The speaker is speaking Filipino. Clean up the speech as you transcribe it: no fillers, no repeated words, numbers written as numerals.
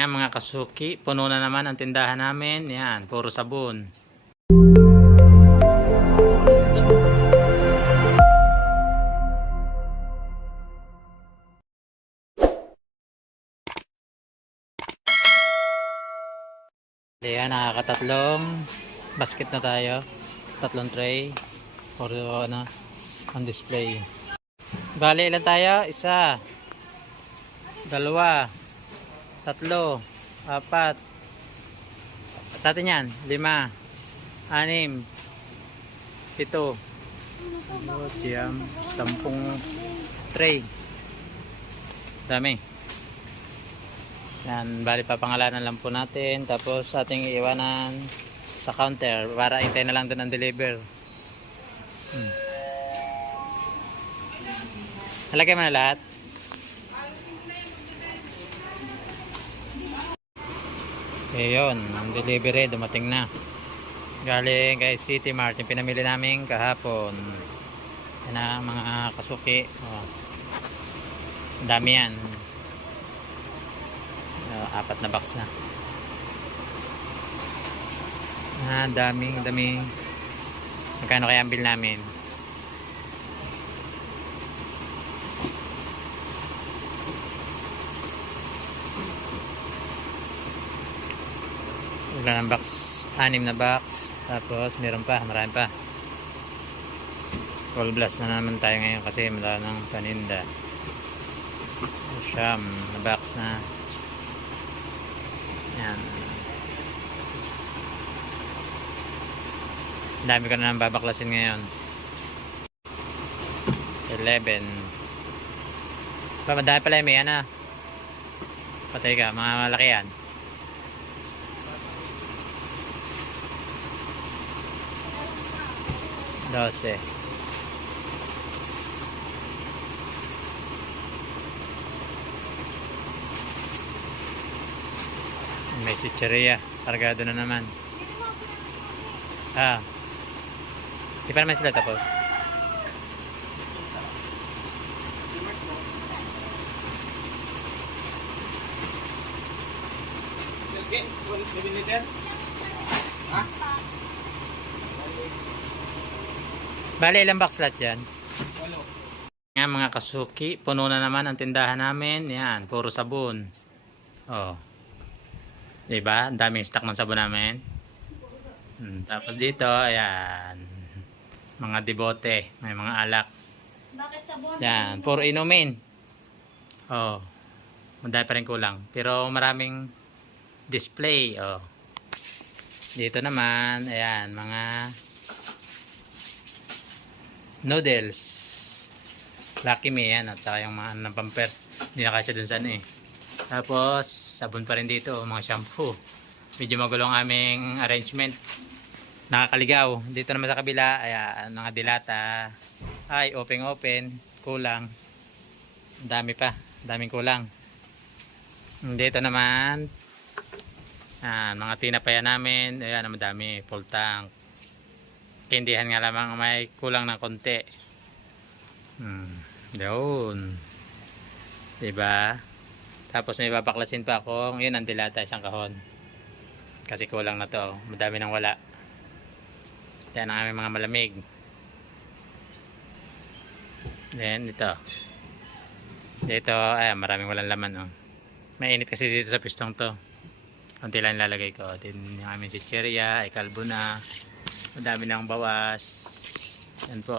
Yan mga kasuki, puno na naman ang tindahan namin. Yan, puro sabon. Yan, nakakatatlong basket na tayo. Tatlong tray for ano, on display. Bali, ilan tayo? Isa, dalawa, tatlo, apat. At sa atin yan, 5, 6, 7, 10 tray. Dami. Yan, bali papangalanan lang po natin. Tapos ating iiwanan sa counter para intay na lang doon ang deliver. Halagay mo na lahat. Ayun, ang delivery dumating na. Galing kay City Mart, yung pinamili namin kahapon. Yan na mga kasuki. Oh. Dami yan. 4 na box na. Daming. Magkano kaya ang bill namin? Ilan ang box? 6 na box. Tapos meron pa, marami pa. Full blast na naman tayo ngayon kasi marami ng paninda. Siyam na box na. Yan. Dami ko na nang babaklasin ngayon. 11. Madami pala yung may ano. Patay ka, mga malaki yan. 12. May chicheria, kargado na naman. Di pa naman sila tapos. Bale, ilang box lahat yan? Nga mga kasuki, puno na naman ang tindahan namin. Yan, puro sabon. Oh. Diba? Ang daming stock ng sabon namin. Tapos dito, ayan. Mga debote. May mga alak. Bakit sabon? Yan, puro inumin. Oh. Madami pa rin kulang. Pero maraming display. Oh. Dito naman, ayan, mga noodles. Lucky Me yan. At saka yung mga ng Pampers. Hindi na kasya dun sa ano eh. Tapos, sabon pa rin dito, mga shampoo. Medyo magulo ang aming arrangement. Nakakaligaw. Dito naman sa kabila, ayan, mga dilata. Ay, open. Kulang. Dami pa. Daming kulang. Dito naman, mga tinapaya namin. Ayan, madami. Full tank. Kindihan nga lamang may kulang ng konti. Doon. Diba? Tapos may babaklasin pa ako. Ngayon ang dilata, isang kahon. Kasi kulang na to. Madami nang wala. Yan ang aming mga malamig. Then ito. Dito, ayan, maraming walang laman. Oh. Mainit kasi dito sa pistong to. Kunti lang nilalagay ko. Then yung aming chicheria, ay kalbo na. Madami nang bawas. Yan po.